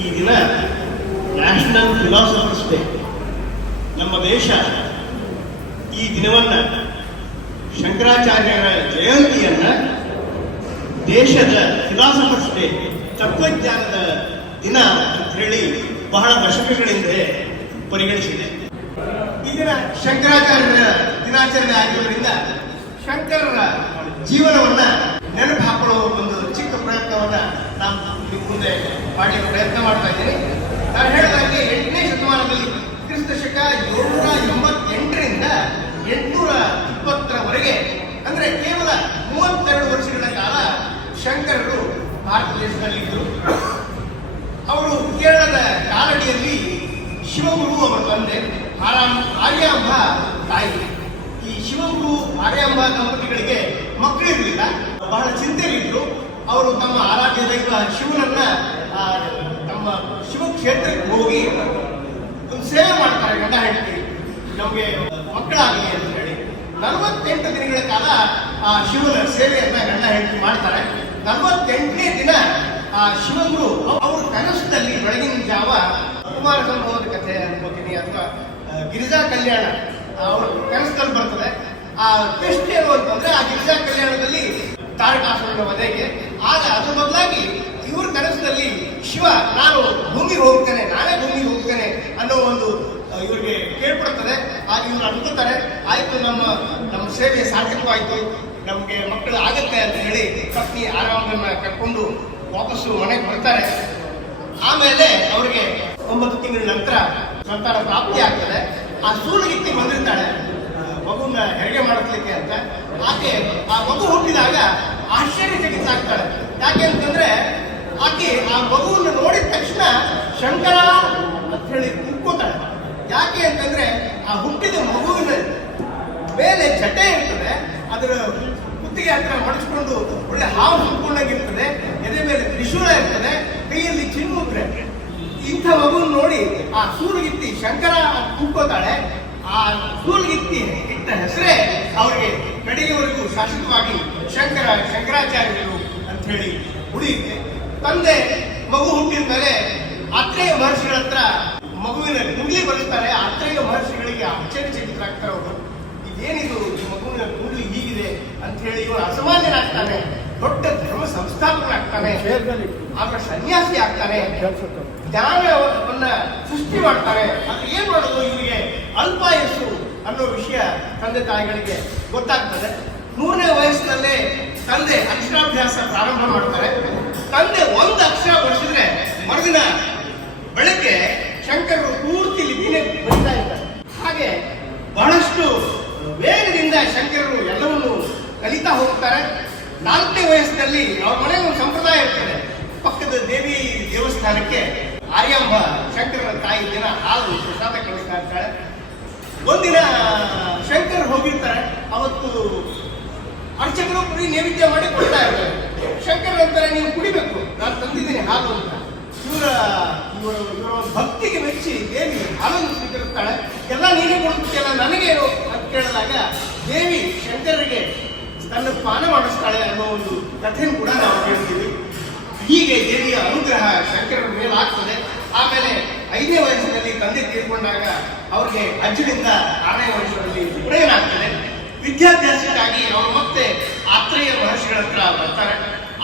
ಈ ದಿನ national philosophers day. ನಮ್ಮ ದೇಶ ಈ ದಿನವನ್ನು ಶಂಕರಾಚಾರ್ಯರ ಜಯಂತಿಯನ್ನ ದೇಶದ ಫಿಲಾಸಫರ್ಸ್ ಡೇ, ತತ್ವಜ್ಞಾನದ ದಿನ ಅಂತ ಹೇಳಿ ಬಹಳ ದಶಕಗಳಿಂದ ಪರಿಗಣಿಸಿದೆ. ಈ ದಿನ ಶಂಕರಾಚಾರ್ಯರ ದಿನಾಚರಣೆ ಆಗಿರೋದ್ರಿಂದ ಶಂಕರರ ಜೀವನವನ್ನ ನೆನಪು ಹಾಕೊಳ್ಳುವ ಒಂದು ಚಿಕ್ಕ ಪ್ರಯತ್ನವನ್ನ ನಾನು ನಿಮ್ಮ ಮುಂದೆ ಮಾಡಲಿಕ್ಕೆ ಪ್ರಯತ್ನ ಮಾಡ್ತಾ ಇದ್ದೀನಿ. ನಾನು ಹೇಳಿದಾಗೆ 8ನೇ ಶತಮಾನದಲ್ಲಿ ಕ್ರಿಸ್ತ ಶಕ 788ರಿಂದ 820ರವರೆಗೆ, ಅಂದ್ರೆ ಕೇವಲ 32 ವರ್ಷಗಳ ಕಾಲ ಶಂಕರರು ಭಾರತ ದೇಶದಲ್ಲಿದ್ದರು. ಅವರು ಕೇರಳದ ಕಾಲಡಿಯಲ್ಲಿ ಶಿವಗುರು ಅವರ ತಂದೆ, ಆರ್ಯಾಂಬ ತಾಯಿ. ಈ ಶಿವಗುರು ಆರ್ಯಾಂಬ ದಂಪತಿಗಳಿಗೆ ಮಕ್ಕಳಿರಲಿಲ್ಲ, ಬಹಳ ಚಿಂತೆಯಲ್ಲಿದ್ದರು. ಅವರು ತಮ್ಮ ಆರಾಧ್ಯ ದೈವ ಶಿವನನ್ನ ತಮ್ಮ ಶಿವಕ್ಷೇತ್ರಕ್ಕೆ ಹೋಗಿ ಒಂದು ಸೇವೆ ಮಾಡ್ತಾರೆ. ಗಂಡ ಹೆಂಡತಿ ನಮಗೆ ಮಕ್ಕಳಾಗಲಿ ಅಂತ ಹೇಳಿ 48 ದಿನಗಳ ಕಾಲ ಆ ಶಿವನ ಸೇವೆಯನ್ನ ಗಂಡ ಹೆಂಡತಿ ಮಾಡ್ತಾರೆ. 48ನೇ ದಿನ ಆ ಶಿವಗುರು ಅವರು ಕನಸದಲ್ಲಿ ಬೆಳಗಿನ ಜಾವ ಕುಮಾರ ಸಂಭವದ ಕಥೆ ಅನ್ಕೋತೀನಿ ಅಥವಾ ಗಿರಿಜಾ ಕಲ್ಯಾಣ ಅವ್ರ ಕನಸದಲ್ಲಿ ಬರ್ತದೆ. ಆ ಟ್ವಿಸ್ಟ್ ಏನು ಅಂತಂದ್ರೆ, ಆ ಗಿರಿಜಾ ಕಲ್ಯಾಣದಲ್ಲಿ ತಾರಕಾಸುರನ ವಧೆಗೆ, ಆಗ ಅದ್ರ ಬದಲಾಗಿ ಇವ್ರ ಕನಸದಲ್ಲಿ ಶಿವ ನಾನು ಭೂಮಿಗೆ ಹೋಗ್ತೇನೆ, ನಾನೇ ಭೂಮಿಗೆ ಹೋಗ್ತೇನೆ ಅನ್ನೋ ಒಂದು ಇವರಿಗೆ ಕೇಳ್ಪಡ್ತದೆ. ಆಗ ಇವ್ರು ಅನ್ಕೋತಾರೆ, ಆಯ್ತು ನಮ್ಮ ಸೇವೆ ಸಾರ್ಥಕವಾಯ್ತು, ನಮ್ಗೆ ಮಕ್ಕಳು ಆಗತ್ತೆ ಅಂತ ಹೇಳಿ ಪತ್ನಿ ಆರಾಮನ್ನ ಕರ್ಕೊಂಡು ವಾಪಸ್ಸು ಮನೆಗೆ ಬರ್ತಾರೆ. ಆಮೇಲೆ ಅವ್ರಿಗೆ 9 ತಿಂಗಳ ನಂತರ ಸಂತಾನ ಪ್ರಾಪ್ತಿ ಆಗ್ತದೆ. ಆ ಸೂಲಗಿತ್ತಿ ಬಂದಿರ್ತಾಳೆ ಮಗುನ ಹೆರಿಗೆ ಮಾಡಿಸ್ಲಿಕ್ಕೆ ಅಂತ. ಆಕೆ ಆ ಮಗು ಹುಟ್ಟಿದಾಗ ಆಶ್ಚರ್ಯಚಕಿತ ಆಗ್ತಾಳೆ. ಯಾಕೆ ಅಂತಂದ್ರೆ ಆಕೆ ಆ ಮಗುವನ್ನು ನೋಡಿದ ತಕ್ಷಣ ಶಂಕರ ಅಂತ ಹೇಳಿ ಕೂತ್ಕೋತಾಳೆ. ಯಾಕೆ ಅಂತಂದ್ರೆ ಆ ಹುಟ್ಟಿದ ಮಗುವಿನ ಮೇಲೆ ಜಟೆ ಇರ್ತದೆ, ಅದರ ಕುತ್ತಿಗೆ ಹತ್ರ ಮಡಿಸ್ಕೊಂಡು ಒಳ್ಳೆ ಹಾವು ಸುಟ್ಕೊಂಡಾಗಿರ್ತದೆ, ಎದೆ ಮೇಲೆ ತ್ರಿಶೂಲ ಇರ್ತದೆ, ಕೈಯಲ್ಲಿ ಚಿನ್ಮುದ್ರೆ. ಇಂಥ ಮಗುವನ್ನು ನೋಡಿ ಆ ಸೂಲಗಿತ್ತಿ ಶಂಕರ ಕೂತ್ಕೋತಾಳೆ. ಆ ಸೂಲಗಿತ್ತಿ ಇಟ್ಟ ಹೆಸರೇ ಅವರಿಗೆ ಕಡೆಯವರೆಗೂ ಶಾಶ್ವತವಾಗಿ ಶಂಕರಾಚಾರ್ಯರು ಅಂತ ಹೇಳಿ ಉಳಿಯುತ್ತೆ. ತಂದೆ ಮಗು ಹುಟ್ಟಿದ ಮೇಲೆ ಆತ್ರೇಯ ಮಹರ್ಷಿಗಳ ಹತ್ರ ಮಗುವಿನ ಕುಂಡ್ಲಿ ಬರುತ್ತಾರೆ. ಆತ್ರೇಯ ಮಹರ್ಷಿಗಳಿಗೆ ಆಶ್ಚರ್ಯಚಕಿತರಾಗ್ತಾರೆ. ಅವರು ಇದೇನಿದು, ಈ ಮಗುವಿನ ಕುಂಡ್ಲಿ ಹೀಗಿದೆ ಅಂತ ಹೇಳಿ ಇವರು ಅಸಾಮಾನ್ಯನಾಗ್ತಾನೆ, ದೊಡ್ಡ ಧರ್ಮ ಸಂಸ್ಥಾಪಕನಾಗ್ತಾನೆ, ಆಮೇಲೆ ಸನ್ಯಾಸಿ ಆಗ್ತಾನೆ, ಜ್ಞಾನವನ್ನ ಸೃಷ್ಟಿ ಮಾಡ್ತಾರೆ. ಅದು ಏನ್ ಮಾಡೋದು, ಇವರಿಗೆ ಅಲ್ಪಾಯಸ್ಸು ಅನ್ನೋ ವಿಷಯ ತಂದೆ ತಾಯಿಗಳಿಗೆ ಗೊತ್ತಾಗ್ತದೆ. 3ನೇ ವಯಸ್ಸಿನಲ್ಲೇ ತಂದೆ ಅಕ್ಷರಾಭ್ಯಾಸ ಪ್ರಾರಂಭ ಮಾಡ್ತಾರೆ. ತಂದೆ 1 ಅಕ್ಷರ ಬರ್ಸಿದ್ರೆ ಮರುದಿನ ಬೆಳಗ್ಗೆ ಶಂಕರರು ಪೂರ್ತಿ ಲಿಪಿನೇ ಬರಿತಾ ಇದ್ದಾರೆ. ಹಾಗೆ ಬಹಳಷ್ಟು ವೇಗದಿಂದ ಶಂಕರರು ಎಲ್ಲವನ್ನು ಕಲಿತಾ ಹೋಗ್ತಾರೆ. 4ನೇ ವಯಸ್ಸಿನಲ್ಲಿ ಅವ್ರ ಮನೆಗೆ ಒಂದು ಸಂಪ್ರದಾಯ ಇರ್ತದೆ. ಪಕ್ಕದ ದೇವಿ ದೇವಸ್ಥಾನಕ್ಕೆ ಆರ್ಯಾಂಬ ಶಂಕರನ ತಾಯಿ ದಿನ ಹಾಲು ಪ್ರಸಾದ ಕಳಿಸ್ತಾ ಇರ್ತಾಳೆ. ಒಂದಿನ ಶಂಕರ್ ಹೋಗಿರ್ತಾರೆ. ಅವತ್ತು ಅರ್ಚಕರು ಕುಡಿ ನೈವೇದ್ಯ ಮಾಡಿ ಕೊಡ್ತಾ ಇರ್ತಾರೆ. ಶಂಕರ್ ಅಂತಾರೆ, ನೀವು ಕುಡಿಬೇಕು, ನಾನು ತಂದಿದ್ದೀನಿ ಹಾಲು ಅಂತ. ಇವರ ಭಕ್ತಿಗೆ ಮೆಚ್ಚಿ ದೇವಿ ಹಾಲನ್ನು ಸ್ವೀಕರಿಸ್ತಾಳೆ. ಎಲ್ಲ ನೀನೇ ಕೊಡ್ತೀಯಲ್ಲ, ನನಗೇನು ಅಂತ ಕೇಳಿದಾಗ ದೇವಿ ಶಂಕರರಿಗೆ ತನ್ನ ಪಾನ ಮಾಡಿಸ್ತಾಳೆ ಅನ್ನೋ ಒಂದು ಕಥೆಯನ್ನು ಕೂಡ ನಾವು ಕೇಳ್ತೀವಿ. ಹೀಗೆ ದೇವಿಯ ಅನುಗ್ರಹ ಶಂಕರರ ಮೇಲೆ ಆಗ್ತದೆ. ಆಮೇಲೆ 5ನೇ ವಯಸ್ಸಿನಲ್ಲಿ ತಂದೆ ತೀರ್ಕೊಂಡಾಗ ಅವ್ರಿಗೆ ಅಜ್ಜನಿಂದ 6ನೇ ವಯಸ್ಸಿನಲ್ಲಿ ಉಪನಯನ ಆಗ್ತದೆ. ವಿದ್ಯಾಭ್ಯಾಸಕ್ಕಾಗಿ ಅವರು ಮತ್ತೆ ಆತ್ರೇಯ ಮಹರ್ಷಿಗಳ ಹತ್ರ ಬರ್ತಾರೆ.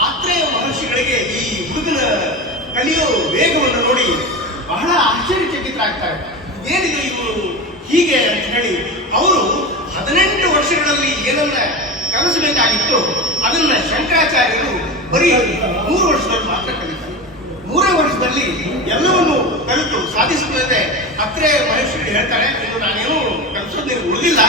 ಆತ್ರೇಯ ಮಹರ್ಷಿಗಳಿಗೆ ಈ ಹುಡುಗನ ಕಲಿಯೋ ವೇಗವನ್ನು ನೋಡಿ ಬಹಳ ಆಶ್ಚರ್ಯಚಕಿತರಾಗ್ತಾರೆ. ಏನಿದೆ ಇವರು ಹೀಗೆ ಅಂತ ಹೇಳಿ ಅವರು 18 ವರ್ಷಗಳಲ್ಲಿ ಏನನ್ನ ಕಲಿಸಬೇಕಾಗಿತ್ತು ಅದನ್ನ ಶಂಕರಾಚಾರ್ಯರು ಬರೀ 3 ವರ್ಷದಲ್ಲಿ ಮಾತ್ರ ಕಲಿತಾರೆ. 3ನೇ ವರ್ಷದಲ್ಲಿ ಎಲ್ಲವನ್ನು ಕಲಿತು ಸಾಧಿಸುತ್ತದೆ. ಅತ್ರೇಯ ಮಹರ್ಷಿಗಳು ಹೇಳ್ತಾರೆ, ಇನ್ನು ನಾನೇನು ಕಲಿಸೋದು ನೀನು ಉಳಿದಿಲ್ಲ,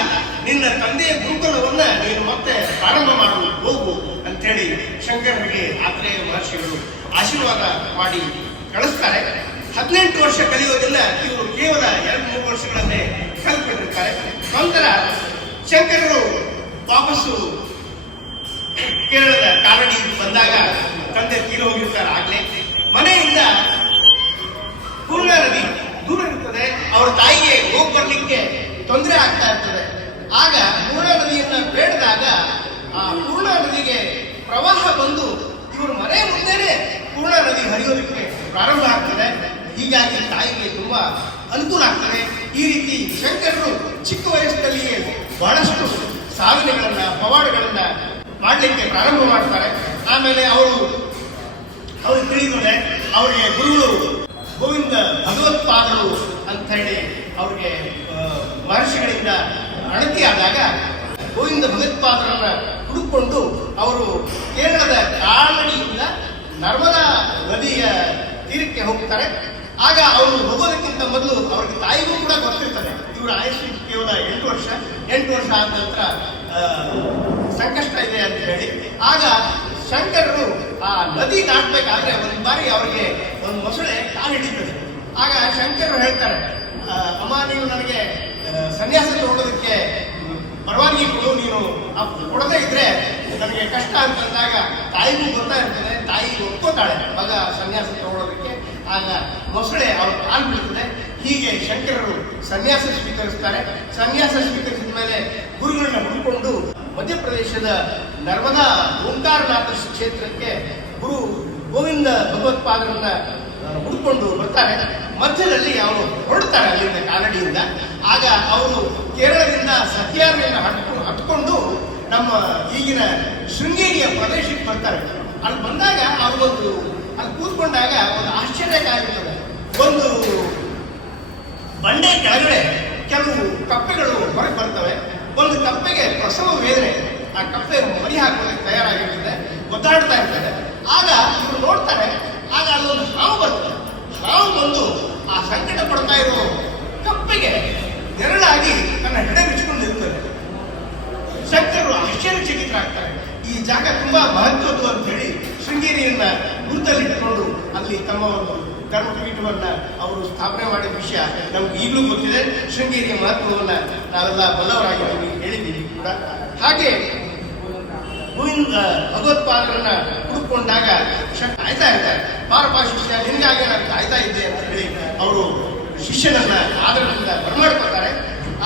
ನಿನ್ನ ತಂದೆಯ ಗುರುಕುಲವನ್ನ ನೀನು ಮತ್ತೆ ಪ್ರಾರಂಭ ಮಾಡಲು ಹೋಗು ಅಂತ ಹೇಳಿ ಶಂಕರರಿಗೆ ಆತ್ರೇಯ ಮಹರ್ಷಿಗಳು ಆಶೀರ್ವಾದ ಮಾಡಿ ಕಳಿಸ್ತಾರೆ. 18 ವರ್ಷ ಕಲಿಯೋದಿಲ್ಲ, ಇವರು ಕೇವಲ 2-3 ವರ್ಷಗಳನ್ನೇ ಕಲ್ತ್ಕೊಂಡಿರ್ತಾರೆ. ನಂತರ ಶಂಕರರು ವಾಪಸ್ಸು ಕೇರಳದ ಕಾಲಡಿ ಬಂದಾಗ ತಂದೆ ತೀರ ಹೋಗಿರ್ತಾರೆ. ಆಗ್ಲೇ ಮನೆಯಿಂದ ಪೂರ್ಣ ನದಿ ದೂರ ಇರ್ತದೆ. ಅವರ ತಾಯಿಗೆ ಹೋಗಿ ಬರ್ಲಿಕ್ಕೆ ತೊಂದರೆ ಆಗ್ತಾ ಇರ್ತದೆ. ಆಗ ಪೂರ್ಣ ನದಿಯನ್ನ ಬೇಡದಾಗ ಆ ಪೂರ್ಣ ನದಿಗೆ ಪ್ರವಾಹ ಬಂದು ಇವರು ಮನೆ ಮುಂದೆನೆ ಪೂರ್ಣ ನದಿ ಹರಿಯೋದಕ್ಕೆ ಪ್ರಾರಂಭ ಆಗ್ತದೆ. ತುಂಬಾ ಅನುಕೂಲ ಆಗ್ತದೆ. ಈ ರೀತಿ ಶಂಕರರು ಚಿಕ್ಕ ವಯಸ್ಸಿನಲ್ಲಿಯೇ ಬಹಳಷ್ಟು ಸಾಧನೆಗಳನ್ನ ಪವಾಡಗಳನ್ನ ಮಾಡಲಿಕ್ಕೆ ಪ್ರಾರಂಭ ಮಾಡ್ತಾರೆ. ಆಮೇಲೆ ಅವ್ರಿಗೆ ತಿಳಿದರೆ ಅವರಿಗೆ ಗುರುಗಳು ಗೋವಿಂದ ಭಗವತ್ಪಾದರು ಅಂತ ಹೇಳಿ ಅವ್ರಿಗೆ ಮಹರ್ಷಿಗಳಿಂದ ಅಣತಿಯಾದಾಗ ಗೋವಿಂದ ಭಗವತ್ಪಾದರನ್ನ ಹುಡುಕೊಂಡು ಅವರು ಕೇರಳದ ಕಾಲಡಿಯಿಂದ ನರ್ಮದಾ ನದಿಯ ತೀರಕ್ಕೆ ಹೋಗ್ತಾರೆ. ಆಗ ಅವರು ಹೋಗೋದಕ್ಕಿಂತ ಮೊದಲು ಅವ್ರಿಗೆ ತಾಯಿಗೂ ಕೂಡ ಗೊತ್ತಿರ್ತದೆ ಇವರ ಆಯುಷ್ಯ ಕೇವಲ 8 ವರ್ಷ. 8 ವರ್ಷ ಆದ ನಂತರ ಸಂಕಷ್ಟ ಇದೆ ಅಂತ ಹೇಳಿ ಆಗ ಶಂಕರರು ಆ ನದಿ ದಾಟಬೇಕಾದ್ರೆ ಒಂದು ಬಾರಿ ಅವರಿಗೆ ಒಂದು ಮೊಸಳೆ ಕಾಲು ಹಿಡಿತದೆ. ಆಗ ಶಂಕರರು ಹೇಳ್ತಾರೆ, ಅಮ್ಮ ನೀವು ನನಗೆ ಸನ್ಯಾಸ ತಗೊಳ್ಳೋದಕ್ಕೆ ಪರವಾಗಿ ಕೊಡು, ನೀನು ಕೊಡದೇ ಇದ್ರೆ ನನಗೆ ಕಷ್ಟ ಅಂತಂದಾಗ ತಾಯಿಗೂ ಗೊತ್ತಾಗಿರ್ತದೆ. ತಾಯಿ ಒಪ್ಕೋತಾಳೆ ಮಗ ಸನ್ಯಾಸ ತಗೊಳ್ಳೋದಕ್ಕೆ. ಆಗ ಮೊಸಳೆ ಅವ್ರ ಕಾಲು ಬೀಳ್ತದೆ. ಹೀಗೆ ಶಂಕರರು ಸನ್ಯಾಸ ಸ್ವೀಕರಿಸ್ತಾರೆ. ಸನ್ಯಾಸ ಸ್ವೀಕರಿಸಿದ ಮೇಲೆ ಗುರುಗಳನ್ನ ಹುಡುಕೊಂಡು ಮಧ್ಯಪ್ರದೇಶದ ನರ್ಮದಾ ಓಂಕಾರನಾಥ ಕ್ಷೇತ್ರಕ್ಕೆ ಗುರು ಗೋವಿಂದ ಭಗವತ್ಪಾದರನ್ನ ಹುಡುಕೊಂಡು ಬರ್ತಾರೆ. ಮಧ್ಯದಲ್ಲಿ ಅವರು ಹೊರಡ್ತಾರೆ ಅಲ್ಲಿಂದ ಕಾಲಡಿಯಿಂದ. ಆಗ ಅವರು ಕೇರಳದಿಂದ ಸಹ್ಯಾದ್ರಿಯನ್ನು ಹತ್ಕೊಂಡು ನಮ್ಮ ಈಗಿನ ಶೃಂಗೇರಿಯ ಪ್ರದೇಶಕ್ಕೆ ಬರ್ತಾರೆ. ಅಲ್ಲಿ ಬಂದಾಗ ಅವ್ರಿಗೊಂದು ಅಲ್ಲಿ ಕೂತ್ಕೊಂಡಾಗ ಒಂದು ಆಶ್ಚರ್ಯಕಾಗಿರ್ತದೆ. ಒಂದು ಬಂಡೆ ಕೆಳಗಡೆ ಕೆಲವು ಕಪ್ಪೆಗಳು ಹೊರಗೆ ಬರ್ತವೆ. ಒಂದು ಕಪ್ಪೆಗೆ ಪ್ರಸವ ವೇದನೆ, ಆ ಕಪ್ಪೆ ಮರಿ ಹಾಕೋದಕ್ಕೆ ತಯಾರಾಗಿರ್ತದೆ, ಒದ್ದಾಡ್ತಾ ಇರ್ತದೆ. ಆಗ ಇವರು ನೋಡ್ತಾರೆ, ಆಗ ಅಲ್ಲೊಂದು ಹಾವು ಬರ್ತದೆ. ಹಾವು ಬಂದು ಆ ಸಂಕಟ ಪಡ್ತಾ ಇರೋ ಕಪ್ಪೆಗೆ ನೆರಳಾಗಿ ತನ್ನ ಹೆಡೆ ಬಿಚ್ಕೊಂಡಿರ್ತದೆ. ಶಂಕರರು ಆಶ್ಚರ್ಯಚಕಿತರಾಗ್ತಾರೆ. ಈ ಜಾಗ ತುಂಬಾ ಮಹತ್ವದ್ದು ಅಂತ ಹೇಳಿ ಶೃಂಗೇರಿಯನ್ನ ಗುರುತಲ್ಲಿಟ್ಟುಕೊಂಡು ಅಲ್ಲಿ ತಮ್ಮ ಒಂದು ಧರ್ಮಪೀಠವನ್ನ ಅವರು ಸ್ಥಾಪನೆ ಮಾಡಿದ ವಿಷಯ ನಮ್ಗೆ ಈಗಲೂ ಗೊತ್ತಿದೆ. ಶೃಂಗೇರಿಯ ಮಹತ್ವವನ್ನ ನಾವೆಲ್ಲ ಬಲ್ಲವರಾಗಿದ್ದೀವಿ, ಹೇಳಿದ್ದೀವಿ ಕೂಡ. ಹಾಗೆ ಗೋವಿಂದ ಭಗವತ್ಪಾದರನ್ನ ಹುಡುಕೊಂಡಾಗ ಕಾಯ್ತಾ ಇರ್ತಾರೆ. ಪಾರಪಾ ಶಿಷ್ಯ, ನಿನ್ಗಾಗಿ ನಾನು ಕಾಯ್ತಾ ಇದ್ದೆ ಅಂತ ಹೇಳಿ ಅವರು ಶಿಷ್ಯನನ್ನ ಆದರದಿಂದ ಬರಮಾಡ್ಕೊತಾರೆ.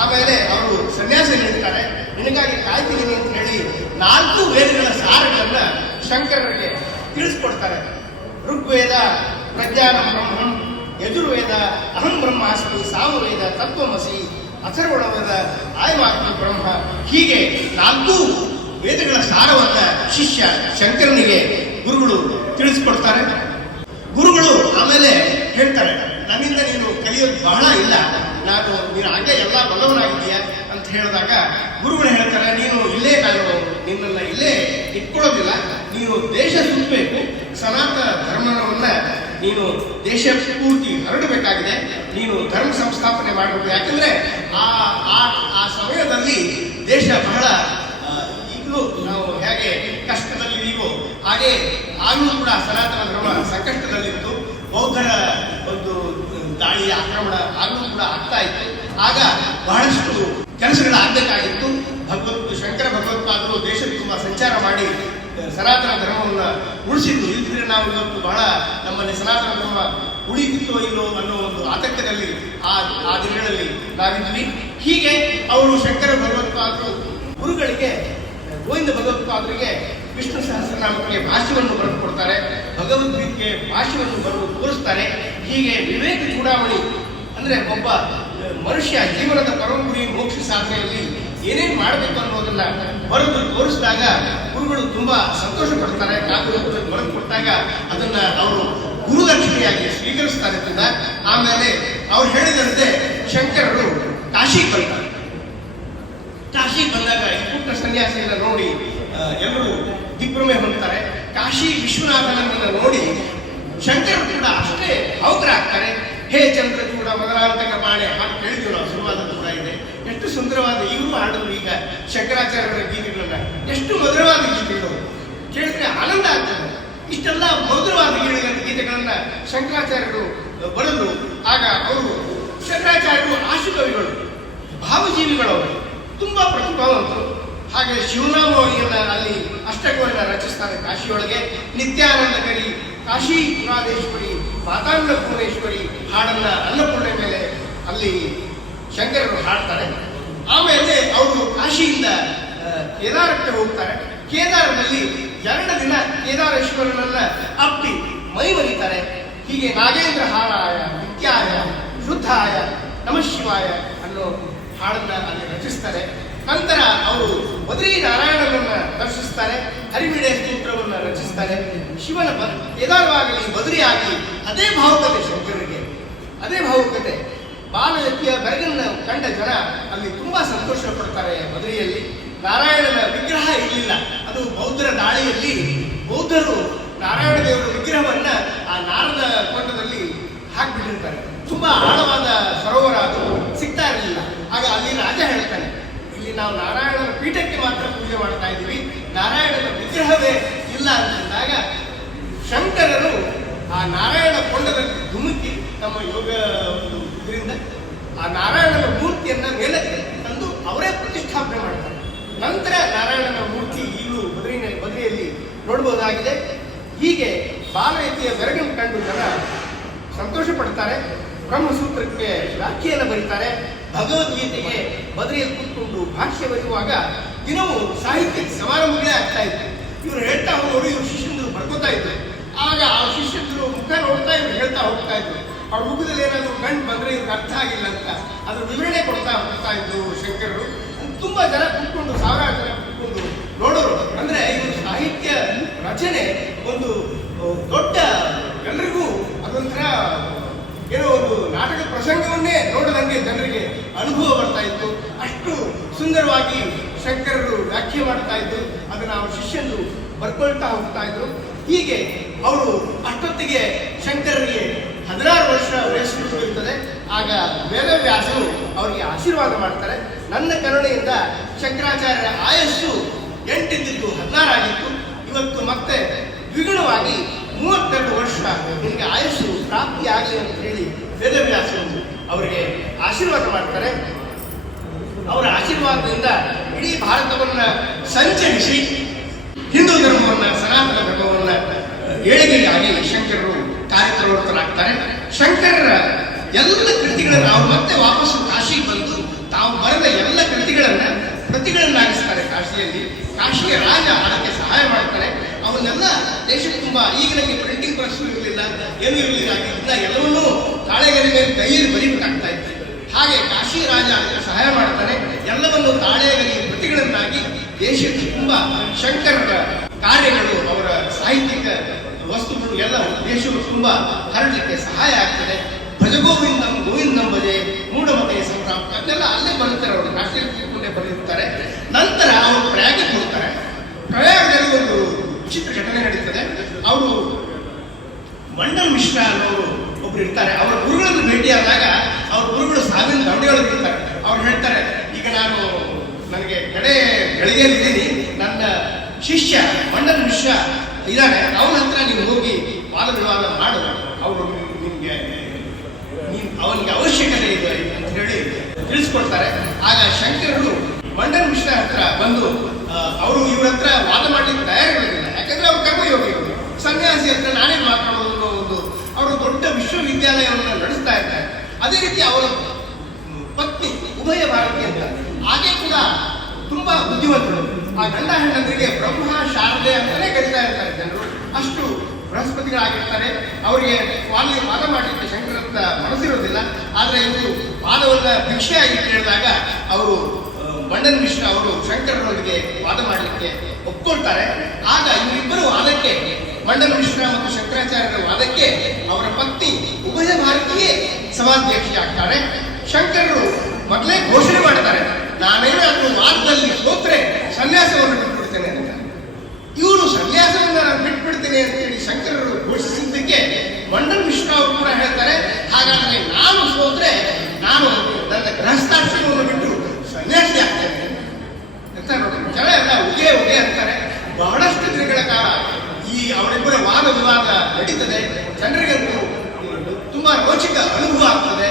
ಆಮೇಲೆ ಅವರು ಸನ್ಯಾಸ ನೀಡ್ತಾರೆ. ನಿನಗಾಗಿ ಕಾಯ್ತಿದ್ದೀನಿ ಅಂತ ಹೇಳಿ 4 ವೇದಗಳ ಸಾರಗಳನ್ನ ಶಂಕರರಿಗೆ ತಿಳಿಸ್ಕೊಡ್ತಾರೆ. ಋಗ್ವೇದ ಪ್ರಜ್ಞಾನಂ ಬ್ರಹ್ಮಂ, ಯಜುರ್ವೇದ ಅಹಂ ಬ್ರಹ್ಮಾಸ್ಮಿ, ಸಾಮವೇದ ತತ್ವಮಸಿ, ಅಥರ್ವಣವೇದ ಆಯಮಾತ್ಮ ಬ್ರಹ್ಮ. ಹೀಗೆ 4 ವೇದಗಳ ಸಾರವನ್ನ ಶಿಷ್ಯ ಶಂಕರನಿಗೆ ಗುರುಗಳು ತಿಳಿಸ್ಕೊಡ್ತಾರೆ. ಗುರುಗಳು ಆಮೇಲೆ ಹೇಳ್ತಾರೆ, ನನ್ನಿಂದ ನೀನು ಕಲಿಯೋದು ಬಹಳ ಇಲ್ಲ, ನೀನು ಹಾಗೆ ಎಲ್ಲ ಬಲ್ಲವನಾಗಿದೆಯಾ ಅಂತ ಹೇಳಿದಾಗ ಗುರುಗಳು ಹೇಳ್ತಾರೆ, ನೀನು ಇಲ್ಲೇ, ನಾನು ನಿನ್ನನ್ನ ಇಲ್ಲೇ ಇಟ್ಕೊಳ್ಳೋದಿಲ್ಲ, ನೀನು ದೇಶ ಸುತ್ತಬೇಕು, ಸನಾತನ ಧರ್ಮವನ್ನ ನೀನು ದೇಶ ಪೂರ್ತಿ ಹರಡಬೇಕಾಗಿದೆ, ನೀನು ಧರ್ಮ ಸಂಸ್ಥಾಪನೆ ಮಾಡಬೇಕು. ಯಾಕಂದ್ರೆ ಆ ಸಮಯದಲ್ಲಿ ದೇಶ ಬಹಳ ಈಗಲೂ ನಾವು ಹೇಗೆ ಕಷ್ಟದಲ್ಲಿದ್ದೀವೋ ಹಾಗೆ ಆಗಲೂ ಕೂಡ ಸನಾತನ ಧರ್ಮ ಸಂಕಷ್ಟದಲ್ಲಿತ್ತು. ಬೌದ್ಧರ ಒಂದು ದಾಳಿ ಆಕ್ರಮಣ ಆಗಲೂ ಕೂಡ ಆಗ್ತಾ ಇತ್ತು. ಆಗ ಬಹಳಷ್ಟು ಕೆಲಸಗಳಾಗಬೇಕಾಗಿತ್ತು. ಶಂಕರ ಭಗವತ್ಪಾದರು ದೇಶದ ತುಂಬಾ ಸಂಚಾರ ಮಾಡಿ ಸನಾತನ ಧರ್ಮವನ್ನು ಉಳಿಸಿದ್ದು. ಇದ್ರೆ ನಾವು ಇವತ್ತು ಬಹಳ ನಮ್ಮಲ್ಲಿ ಸನಾತನ ಧರ್ಮ ಉಳಿದಿತ್ತೋ ಇಲ್ಲೋ ಅನ್ನೋ ಒಂದು ಆತಂಕದಲ್ಲಿ ಆ ದಿನಗಳಲ್ಲಿ ನಾವಿದ್ವಿ. ಹೀಗೆ ಅವರು ಶಂಕರ ಭಗವತ್ಪಾದರು ಗುರುಗಳಿಗೆ, ಗೋವಿಂದ ಭಗವತ್ಪಾದರಿಗೆ ವಿಷ್ಣು ಸಹಸ್ರನಾಮಕ್ಕೆ ಭಾಷ್ಯವನ್ನು ಬರೆದು ಕೊಡ್ತಾರೆ, ಭಗವದ್ಗೀತೆಗೆ ಭಾಷ್ಯವನ್ನು ಬರೆದು ತೋರಿಸ್ತಾರೆ. ಹೀಗೆ ವಿವೇಕ ಚೂಡಾವಣಿ ಅಂದ್ರೆ ಒಬ್ಬ ಮನುಷ್ಯ ಜೀವನದ ಪರಮಗುರಿ ಮೋಕ್ಷ ಸಾಧನೆಯಲ್ಲಿ ಏನೇನು ಮಾಡಬೇಕು ಅನ್ನೋದನ್ನ ಬರೆದು ತೋರಿಸಿದಾಗ ಗುರುಗಳು ತುಂಬಾ ಸಂತೋಷ ಪಡ್ತಾರೆ. ಕಾಗದ ಬರೆದು ಕೊಟ್ಟಾಗ ಅದನ್ನ ಅವರು ಗುರುದಕ್ಷಿಣೆಯಾಗಿ ಸ್ವೀಕರಿಸ್ತಾರೆ. ಆಮೇಲೆ ಅವ್ರು ಹೇಳಿದಂತೆ ಶಂಕರರು ಕಾಶಿಗೆ ಬರ್ತಾರೆ. ಕಾಶಿ ಬಂದಾಗ ಈ ಪುಟ್ಟ ಸನ್ಯಾಸಿಯನ್ನ ನೋಡಿ ಎಲ್ಲರೂ ದಿಗ್ಭ್ರಮೆ ಹೊಂದ್ತಾರೆ. ಕಾಶಿ ವಿಶ್ವನಾಥನನ್ನ ನೋಡಿ ಶಂಕರರು ಕೂಡ ಅಷ್ಟೇ ಭಾವುಕರಾಗ್ತಾರೆ. ಹೇ ಚಂದ್ರಚೂಡ ಮದರಾಂತಕ ಬಾಣೆ ಹಾಡು ಕೇಳಿದ್ವಿ ನಾವು, ಶುರುವಾದದ್ದು ಕೂಡ ಇದೆ. ಎಷ್ಟು ಸುಂದರವಾದ ಈಗಲೂ ಹಾಡಿದ್ರು ಈಗ ಶಂಕರಾಚಾರ್ಯರ ಗೀತೆಗಳನ್ನ, ಎಷ್ಟು ಮಧುರವಾದ ಗೀತೆಗಳು ಕೇಳಿದ್ರೆ ಆನಂದ ಆಗ್ತದೆ. ಇಷ್ಟೆಲ್ಲ ಮಧುರವಾದ ಗೀತೆಗಳನ್ನ ಶಂಕರಾಚಾರ್ಯರು ಬರೆದ್ರು. ಆಗ ಅವರು ಶಂಕರಾಚಾರ್ಯರು ಆಶುಕವಿಗಳು, ಭಾವಜೀವಿಗಳವರು, ತುಂಬಾ ಪ್ರತಿಭಾವಂತರು. ಹಾಗೆ ಶಿವನಾಮವಳಿಯನ್ನ ಅಲ್ಲಿ ಅಷ್ಟಕವನ್ನ ರಚಿಸ್ತಾರೆ ಕಾಶಿಯೊಳಗೆ. ನಿತ್ಯಾನಂದಕರಿ, ಕಾಶಿ ಪುರಾಧೇಶ್ವರಿ, ಮಾತಾನ್ನಪೂರ್ಣೇಶ್ವರಿ ಹಾಡನ್ನ ಅನ್ನಪೂರ್ಣೆ ಮೇಲೆ ಅಲ್ಲಿ ಶಂಕರರು ಹಾಡ್ತಾರೆ. ಆಮೇಲೆ ಅವರು ಕಾಶಿಯಿಂದ ಕೇದಾರಕ್ಕೆ ಹೋಗ್ತಾರೆ. ಕೇದಾರದಲ್ಲಿ 2 ದಿನ ಕೇದಾರೇಶ್ವರನನ್ನ ಅಪ್ಪಿ ಮೈ ಮರಿತಾರೆ. ಹೀಗೆ ನಾಗೇಂದ್ರ ಹಾರಾಯ ನಿತ್ಯಾಯ ಶುದ್ಧಾಯ ನಮಃ ಶಿವಾಯ ಅನ್ನೋ ಹಾಡನ್ನ ಅಲ್ಲಿ ರಚಿಸ್ತಾರೆ. ನಂತರ ಅವರು ಬದ್ರಿ ನಾರಾಯಣನನ್ನ ದರ್ಶಿಸ್ತಾರೆ, ಹರಿವಿಡೆ ಸ್ತೋತ್ರವನ್ನು ರಚಿಸ್ತಾರೆ. ಶಿವನ ಕೇದಾರವಾಗಲಿ ಬದ್ರಿ ಆಗಲಿ ಅದೇ ಭಾವುಕತೆ ಶಂಕರರಿಗೆ, ಅದೇ ಭಾವುಕತೆ. ಬಾಲಯತಿಯ ಬೆರಗನ್ನ ಕಂಡ ಜನ ಅಲ್ಲಿ ತುಂಬಾ ಸಂತೋಷ ಪಡ್ತಾರೆ. ಬದ್ರಿಯಲ್ಲಿ ನಾರಾಯಣನ ವಿಗ್ರಹ ಇರಲಿಲ್ಲ. ಅದು ಬೌದ್ಧರ ದಾಳಿಯಲ್ಲಿ ಬೌದ್ಧರು ನಾರಾಯಣ ದೇವರ ವಿಗ್ರಹವನ್ನ ಆ ನಾರದ ಕೊಂಡದಲ್ಲಿ ಹಾಕಿಬಿಟ್ಟಿರ್ತಾರೆ. ತುಂಬಾ ಆಳವಾದ ಸರೋವರ, ಅದು ಸಿಗ್ತಾ ಇರಲಿಲ್ಲ. ಆಗ ಅಲ್ಲಿ ರಾಜ ಹೇಳ್ತಾನೆ, ಇಲ್ಲಿ ನಾವು ನಾರಾಯಣನ ಪೀಠಕ್ಕೆ ಮಾತ್ರ ಪೂಜೆ ಮಾಡ್ತಾ ಇದ್ದೀವಿ, ನಾರಾಯಣನ ವಿಗ್ರಹವೇ ಇಲ್ಲ ಅಂತಂದಾಗ ಶಂಕರರು ಆ ನಾರಾಯಣ ಕೊಂಡದಲ್ಲಿ ಧುಮುಕಿ ತಮ್ಮ ಯೋಗ ಇದರಿಂದ ಆ ನಾರಾಯಣನ ಮೂರ್ತಿಯನ್ನ ಮೇಲಕ್ಕೆ ತಂದು ಅವರೇ ಪ್ರತಿಷ್ಠಾಪನೆ ಮಾಡ್ತಾರೆ. ನಂತರ ನಾರಾಯಣನ ಮೂರ್ತಿ ಈಗಲೂ ಬದ್ರಿಯಲ್ಲಿ ನೋಡಬಹುದಾಗಿದೆ. ಹೀಗೆ ಬಾಲಯತಿಯ ಬೆರಗನ್ನು ಕಂಡು ಜನ ಸಂತೋಷ ಪಡ್ತಾರೆ. ಬ್ರಹ್ಮಸೂತ್ರಕ್ಕೆ ವ್ಯಾಖ್ಯೆಯನ್ನು ಬರೀತಾರೆ. ಭಗವದ್ಗೀತೆಗೆ ಬದ್ರಿಯಲ್ಲಿ ಕೂತ್ಕೊಂಡು ಭಾಷ್ಯ ಬರೆಯುವಾಗ ದಿನವೂ ಸಾಹಿತ್ಯ ಸಮಾರಂಭಗಳೇ ಆಗ್ತಾ ಇತ್ತು. ಇವರು ಹೇಳ್ತಾ ಹೋಗೋರು, ಇವ್ರು ಶಿಷ್ಯಂದರು ಬರ್ಕೋತಾ ಇದ್ರು. ಆಗ ಆ ಶಿಷ್ಯಂದರು ಮುಖ ನೋಡ್ತಾ ಇವ್ರು ಹೇಳ್ತಾ ಹೋಗ್ತಾ ಇದ್ರು. ಅವ್ರ ಮುಖದಲ್ಲಿ ಏನಾದ್ರು ಗಂಟು ಬಂದ್ರೆ ಇವ್ರಿಗೆ ಅರ್ಥ ಆಗಿಲ್ಲ ಅಂತ ಅದ್ರ ವಿವರಣೆ ಕೊಡ್ತಾ ಹೋಗ್ತಾ ಇದ್ರು ಶಂಕರರು. ತುಂಬಾ ಜನ ಕೂತ್ಕೊಂಡು, ಸಾವಿರಾರು ಜನ ಕೂತ್ಕೊಂಡು ನೋಡೋರು. ಅಂದ್ರೆ ಇವರು ಸಾಹಿತ್ಯ ರಚನೆ ಒಂದು ದೊಡ್ಡ, ಎಲ್ರಿಗೂ ಅದೊಂಥರ ಏನೋ ಒಂದು ನಾಟಕ ಪ್ರಸಂಗವನ್ನೇ ನೋಡದಂಗೆ ಜನರಿಗೆ ಅನುಭವ ಬರ್ತಾ ಇತ್ತು. ಅಷ್ಟು ಸುಂದರವಾಗಿ ಶಂಕರರು ವ್ಯಾಖ್ಯೆ ಮಾಡ್ತಾ ಇದ್ರು. ಅದನ್ನು ಅವ್ರ ಶಿಷ್ಯರು ಬರ್ಕೊಳ್ತಾ ಹೋಗ್ತಾ ಇದ್ರು. ಹೀಗೆ ಅವರು ಅಷ್ಟೊತ್ತಿಗೆ ಶಂಕರರಿಗೆ 16 ವರ್ಷ ವಯಸ್ಸು ಇರ್ತದೆ. ಆಗ ವೇದವ್ಯಾಸರು ಅವರಿಗೆ ಆಶೀರ್ವಾದ ಮಾಡ್ತಾರೆ. ನನ್ನ ಕರುಣೆಯಿಂದ ಶಂಕರಾಚಾರ್ಯರ ಆಯಸ್ಸು 8 ಇದ್ದಿದ್ದು 16 ಆಗಿತ್ತು. ಇವತ್ತು ಮತ್ತೆ ದ್ವಿಗುಣವಾಗಿ 32 ವರ್ಷ ನಿಮಗೆ ಆಯಸ್ಸು ಪ್ರಾಪ್ತಿಯಾಗಲಿ ಅಂತ ಹೇಳಿ ವೇದವ್ಯಾಸರು ಅವರಿಗೆ ಆಶೀರ್ವಾದ ಮಾಡ್ತಾರೆ. ಅವರ ಆಶೀರ್ವಾದದಿಂದ ಇಡೀ ಭಾರತವನ್ನ ಸಂಚರಿಸಿ ಹಿಂದೂ ಧರ್ಮವನ್ನ, ಸನಾತನ ಧರ್ಮವನ್ನ ಏಳಿಗೆಗಾಗಿ ಶಂಕರರು ಕಾರ್ಯಪ್ರವೃತ್ತರಾಗ್ತಾರೆ. ಶಂಕರರ ಎಲ್ಲ ಕೃತಿಗಳನ್ನು ಅವರು ಮತ್ತೆ ವಾಪಸ್ಸು ಕಾಶಿಗೆ ಬಂದು ತಾವು ಬರೆದ ಎಲ್ಲ ಕೃತಿಗಳನ್ನ ಪ್ರತಿಗಳನ್ನಾಗಿಸ್ತಾರೆ ಕಾಶಿಯಲ್ಲಿ. ಕಾಶಿಯ ರಾಜ ಅದಕ್ಕೆ ಸಹಾಯ ಮಾಡ್ತಾರೆ. ಅವನ್ನೆಲ್ಲ ದೇಶ ತುಂಬಾ, ಈಗ ನಮಗೆ ಪ್ರಿಂಟಿಂಗ್ ಪ್ರೆಸ್ ಇರಲಿಲ್ಲ, ಏನೂ ಇರಲಿಲ್ಲ, ಇದನ್ನ ಎಲ್ಲವನ್ನೂ ತಾಳೆಗರಿ ಮೇಲೆ ಕೈಯಲ್ಲಿ ಬರೀಬೇಕಾಗ್ತಾ ಇತ್ತು. ಹಾಗೆ ಕಾಶಿ ರಾಜ ಅದಕ್ಕೆ ಸಹಾಯ ಮಾಡ್ತಾನೆ. ಎಲ್ಲವನ್ನು ತಾಳೆಗರಿ ಪ್ರತಿಗಳನ್ನಾಗಿ ದೇಶಕ್ಕೆ ತುಂಬಾ ಶಂಕರರ ಕಾರ್ಯಗಳು, ಅವರ ಸಾಹಿತ್ಯಿಕ ವಸ್ತುಗಳು ಎಲ್ಲ ದೇಶವು ತುಂಬಾ ಹರಡಲಿಕ್ಕೆ ಸಹಾಯ ಆಗ್ತದೆ. ಭಜಗೋವಿಂದಂ ಗೋವಿಂದಂ ಭಜೆ ಮೂಢಮತೆಯ ಸಂಗ್ರಾಮ ಅದೆಲ್ಲ ಅಲ್ಲೇ ಬರುತ್ತಾರೆ. ಅವರು ಕಾಶಿಯಲ್ಲಿ ಕೂತ್ಕೊಂಡೇ ಬರೆದಿರ್ತಾರೆ. ನಂತರ ಅವರು ಪ್ರಯಾಗಿಗೆ ಹೋಗ್ತಾರೆ. ಪ್ರಯಾಗದಲ್ಲಿ ಒಂದು ವಿಚಿತ್ರ ಘಟನೆ ನಡೀತದೆ. ಅವರು ಮಂಡಲ್ ಮಿಶ್ರ ಅನ್ನೋರು ಒಬ್ರು ಇರ್ತಾರೆ. ಅವರ ಗುರುಗಳನ್ನು ಭೇಟಿಯಾದಾಗ ಅವ್ರ ಗುರುಗಳು ಸಾವಿನ ದಂಡೆಯೊಳಗೆ ಇರ್ತಾರೆ. ಅವ್ರು ಹೇಳ್ತಾರೆ, ಈಗ ನನಗೆ ಗಳಿಗೆಯಲ್ಲಿದ್ದೀನಿ, ನನ್ನ ಶಿಷ್ಯ ಮಂಡಲ್ ಮಿಶ್ರ ಇದ್ದಾನೆ, ಅವನ ಹತ್ರ ನೀನು ಹೋಗಿ ವಾದ ವಿವಾದ ಮಾಡು, ಅವರು ನಿಮ್ಗೆ ಅವನಿಗೆ ಅವಶ್ಯಕತೆ ಇದೆ ಅಂತ ಹೇಳಿ ತಿಳಿಸ್ಕೊಡ್ತಾರೆ. ಆಗ ಶಂಕರರು ಮಂಡಲ್ ಮಿಶ್ರ ಹತ್ರ ಬಂದು ಅವರು ಇವ್ರ ಹತ್ರ ವಾದ ಮಾಡ್ಲಿಕ್ಕೆ ತಯಾರಿಗಳಿಲ್ಲ. ಯಾಕಂದ್ರೆ ಅವ್ರು ಕರ್ಮಯೋಗಿಗಳು, ಸನ್ಯಾಸಿ ಹತ್ರ ನಾನೇನು ಮಾತಾಡೋದು ಒಂದು ಅವರು ದೊಡ್ಡ ವಿಶ್ವವಿದ್ಯಾಲಯವನ್ನು ನಡೆಸ್ತಾ ಇದ್ದಾರೆ. ಅದೇ ರೀತಿ ಅವರ ಪತ್ನಿ ಉಭಯ ಭಾರತಿ ಅಂತ, ಹಾಗೆ ಕೂಡ ತುಂಬಾ ಬುದ್ಧಿವಂತರು. ಆ ಗಂಡ ಹೆಣ್ಣಂದ್ರಿಗೆ ಬ್ರಹ್ಮ ಶಾರದೆ ಅಂತಾನೆ ಕರೀತಾ ಇರ್ತಾರೆ ಜನರು. ಅಷ್ಟು ಬೃಹಸ್ಪತಿಗಳಾಗಿರ್ತಾರೆ. ಅವರಿಗೆ ವಾದ ಮಾಡಲಿಕ್ಕೆ ಶಂಕರತ್ತ ಮನಸ್ಸಿರೋದಿಲ್ಲ. ಆದ್ರೆ ಇವರು ವಾದವನ್ನ ಭಿಕ್ಷೆಯಾಗಿ ಕೇಳಿದಾಗ ಅವರು ಮಂಡನ್ ಮಿಶ್ರ ಅವರು ಶಂಕರರೊಂದಿಗೆ ವಾದ ಮಾಡಲಿಕ್ಕೆ ಒಪ್ಕೊಳ್ತಾರೆ. ಆಗ ಇವರಿಬ್ಬರು ವಾದಕ್ಕೆ, ಮಂಡನ್ ಮಿಶ್ರ ಮತ್ತು ಶಂಕರಾಚಾರ್ಯರ ವಾದಕ್ಕೆ ಅವರ ಪತ್ನಿ ಉಭಯ ಭಾರತಿಯೇ ಸಭಾಧ್ಯಕ್ಷೆ ಆಗ್ತಾರೆ. ಶಂಕರರು ಮೊದಲೇ ಘೋಷಣೆ ಮಾಡ್ತಾರೆ, ನಾನೇನಾದ್ರೂ ವಾದದಲ್ಲಿ ಸೋತ್ರೆ ಸನ್ಯಾಸವನ್ನು ಬಿಟ್ಬಿಡ್ತೇನೆ ಅಂತ. ಇವರು ಸನ್ಯಾಸವನ್ನ ಬಿಟ್ಬಿಡ್ತೇನೆ ಅಂತ ಹೇಳಿ ಶಂಕರರು ಘೋಷಿಸಿದ್ದಕ್ಕೆ ಮಂಡಲ್ ಮಿಶ್ರ ಅವರು ಕೂಡ ಹೇಳ್ತಾರೆ, ಹಾಗಾದ್ರೆ ನಾನು ಸೋತ್ರೆ ನಾನು ನನ್ನ ಗೃಹಸ್ಥಾಶ್ರಮವನ್ನು ಬಿಟ್ಟು ಸನ್ಯಾಸಿ ಆಗ್ತೇನೆ ಅಂತ. ನೋಡಿ, ಜನ ಎಲ್ಲ ಉಗೆ ಅಂತಾರೆ. ಬಹಳಷ್ಟು ದಿನಗಳ ಕಾಲ ಈ ಅವರಿಬ್ಬರ ವಾದ ವಿವಾದ ನಡೀತದೆ. ಜನರಿಗಂತೂ ತುಂಬಾ ರೋಚಕ ಅನುಭವ ಆಗ್ತದೆ.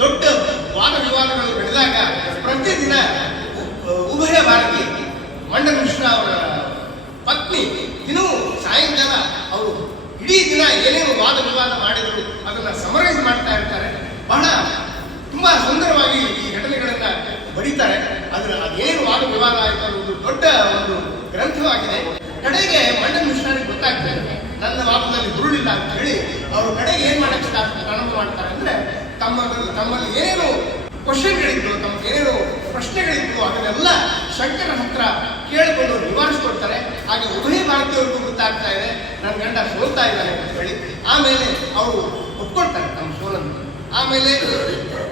ದೊಡ್ಡ ವಾದ ವಿವಾದಗಳು ನಡೆದಾಗ ಪ್ರತಿದಿನ ಉಭಯ ಭಾರತಿ ಮಂಡಲ್ ಮಿಶ್ರ ಅವರ ಪತ್ನಿ ದಿನವೂ ಸಾಯಂಕಾಲ ಅವರು ಇಡೀ ದಿನ ಏನೇನು ವಾದ ವಿವಾದ ಮಾಡಿದ್ರು ಅದನ್ನ ಸಮರೈಸ್ ಮಾಡ್ತಾ ಇರ್ತಾರೆ. ಬಹಳ ತುಂಬಾ ಸುಂದರವಾಗಿ ಈ ಘಟನೆಗಳನ್ನ ಬರೀತಾರೆ. ಅದೇನು ವಾದ ವಿವಾದ ಆಯ್ತು ಅನ್ನೋದು ದೊಡ್ಡ ಒಂದು ಗ್ರಂಥವಾಗಿದೆ. ಕಡೆಗೆ ಮಂಡಲ್ ಮಿಶ್ರನಿಗೆ ಗೊತ್ತಾಗ್ತದೆ ನನ್ನ ವಾದದಲ್ಲಿ ಹುರುಳಿಲ್ಲ ಅಂತ ಹೇಳಿ ಅವರು ಕಡೆಗೆ ಏನ್ ಮಾಡಕ್ಕೆ ಪ್ರಾರಂಭ ಮಾಡ್ತಾರೆ ಅಂದ್ರೆ, ತಮ್ಮ ತಮ್ಮಲ್ಲಿ ಏನೇನು ಕ್ವಶನ್ಗಳಿತ್ತು, ತಮಗೆ ಏನೇನು ಪ್ರಶ್ನೆಗಳಿತ್ತು ಅದನ್ನೆಲ್ಲ ಶಂಕರ ಹತ್ರ ಕೇಳಿಕೊಂಡು ನಿವಾರಿಸ್ಕೊಡ್ತಾರೆ. ಹಾಗೆ ಉಭಯ ಭಾರತೀಯವ್ರಿಗೂ ಗೊತ್ತಾಗ್ತಾ ಇದೆ ನನ್ನ ಗಂಡ ಸೋಲ್ತಾ ಇದ್ದಾನೆ ಅಂತ ಹೇಳಿ. ಆಮೇಲೆ ಅವರು ಒಪ್ಕೊಳ್ತಾರೆ ತಮ್ಮ ಸೋಲನ್ನು. ಆಮೇಲೆ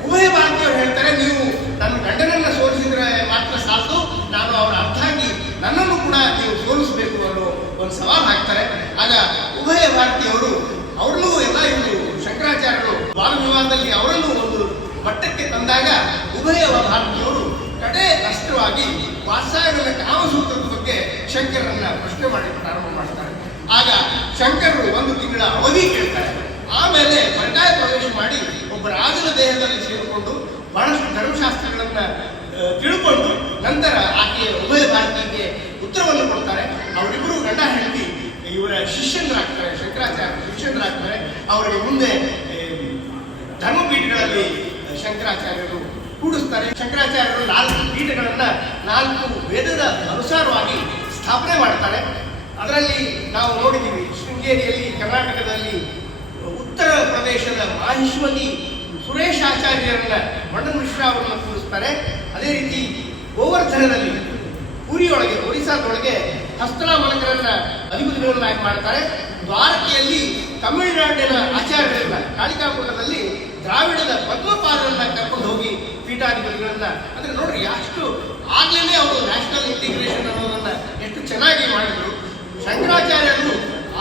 ಉಭಯ ಭಾರತೀಯರು ಹೇಳ್ತಾರೆ, ನೀವು ನನ್ನ ಗಂಡನನ್ನ ಸೋಲಿಸಿದ್ರೆ ಮಾತ್ರ ಸಾಕು, ನಾನು ಅವರ ಅರ್ಥಾಗಿ ನನ್ನನ್ನು ಕೂಡ ನೀವು ಸೋಲಿಸಬೇಕು ಅನ್ನೋ ಒಂದು ಸವಾಲು ಹಾಕ್ತಾರೆ. ಆಗ ಉಭಯ ಭಾರತೀಯವರು ಅವ್ರನ್ನೂ ಎಲ್ಲ ಇವರು ಶಂಕರಾಚಾರ್ಯರು ವಾಗ್ವಿವಾದದಲ್ಲಿ ಅವರನ್ನು ಒಂದು ಮಟ್ಟಕ್ಕೆ ತಂದಾಗ ಉಭಯ ಭಾರತೀಯವರು ಕಡೆ ಅಸ್ತ್ರವಾಗಿ ವಾತ್ಸಾಯನ ಕಾಮಸೂತ್ರದ ಬಗ್ಗೆ ಶಂಕರರನ್ನ ಪ್ರಶ್ನೆ ಮಾಡಿ ಪ್ರಾರಂಭ ಮಾಡ್ತಾರೆ. ಆಗ ಶಂಕರರು 1 ತಿಂಗಳ ಅವಧಿ ಕೇಳ್ತಾರೆ. ಆಮೇಲೆ ಪರ್ಯಾಯ ಪ್ರವೇಶ ಮಾಡಿ ಒಬ್ಬ ರಾಜನ ದೇಹದಲ್ಲಿ ಸೇರಿಕೊಂಡು ಬಹಳಷ್ಟು ಧರ್ಮಶಾಸ್ತ್ರಗಳನ್ನ ತಿಳ್ಕೊಂಡು ನಂತರ ಆಕೆಯ ಉಭಯ ಭಾರತೀಯರಿಗೆ ಉತ್ತರವನ್ನು ಕೊಡ್ತಾರೆ. ಅವರಿಬ್ಬರು ಗಂಡ ಹೆಂಡತಿ ಇವರ ಶಿಷ್ಯಂದ್ರಾಗ್ತಾರೆ, ಶಂಕರಾಚಾರ್ಯ ಶಿಷ್ಯಂದ್ರಾಗ್ತಾರೆ. ಅವರಿಗೆ ಮುಂದೆ ಧರ್ಮಪೀಠಗಳಲ್ಲಿ ಶಂಕರಾಚಾರ್ಯರು ಕೂಡಿಸ್ತಾರೆ. ಶಂಕರಾಚಾರ್ಯರು 4 ಪೀಠಗಳನ್ನ 4 ವೇದದ ಅನುಸಾರವಾಗಿ ಸ್ಥಾಪನೆ ಮಾಡ್ತಾರೆ. ಅದರಲ್ಲಿ ನಾವು ನೋಡಿದ್ದೀವಿ, ಶೃಂಗೇರಿಯಲ್ಲಿ ಕರ್ನಾಟಕದಲ್ಲಿ ಉತ್ತರ ಪ್ರದೇಶದ ಮಾಹಿಷ್ಮತಿ ಸುರೇಶಾಚಾರ್ಯರನ್ನ ಮಂಡನ್ ಮಿಶ್ರಾ ಅವರನ್ನು ಕೂರಿಸ್ತಾರೆ. ಅದೇ ರೀತಿ ಗೋವರ್ಧನದಲ್ಲಿ ಪುರಿಯೊಳಗೆ ಒರಿಸ್ಸಾದೊಳಗೆ ಹಸ್ತನಾಮಲಕರನ್ನ ಅಧಿಪತಿಗಳನ್ನಾಗಿ ಮಾಡ್ತಾರೆ. ದ್ವಾರಕೆಯಲ್ಲಿ ತಮಿಳುನಾಡಿನ ಆಚಾರ್ಯರನ್ನ ಕಾಳಿಕಾಕುಂಡದಲ್ಲಿ ದ್ರಾವಿಡದ ಪದ್ಮಪಾಲರನ್ನ ಕರ್ಕೊಂಡು ಹೋಗಿ ಪೀಠಾಧಿಪತಿಗಳನ್ನ, ಅಂದ್ರೆ ನೋಡ್ರಿ ಅಷ್ಟು ಆಗ್ಲೇ ಅವರು ನ್ಯಾಷನಲ್ ಇಂಟಿಗ್ರೇಷನ್ ಅನ್ನೋದನ್ನ ಎಷ್ಟು ಚೆನ್ನಾಗಿ ಮಾಡಿದ್ರು. ಶಂಕರಾಚಾರ್ಯರು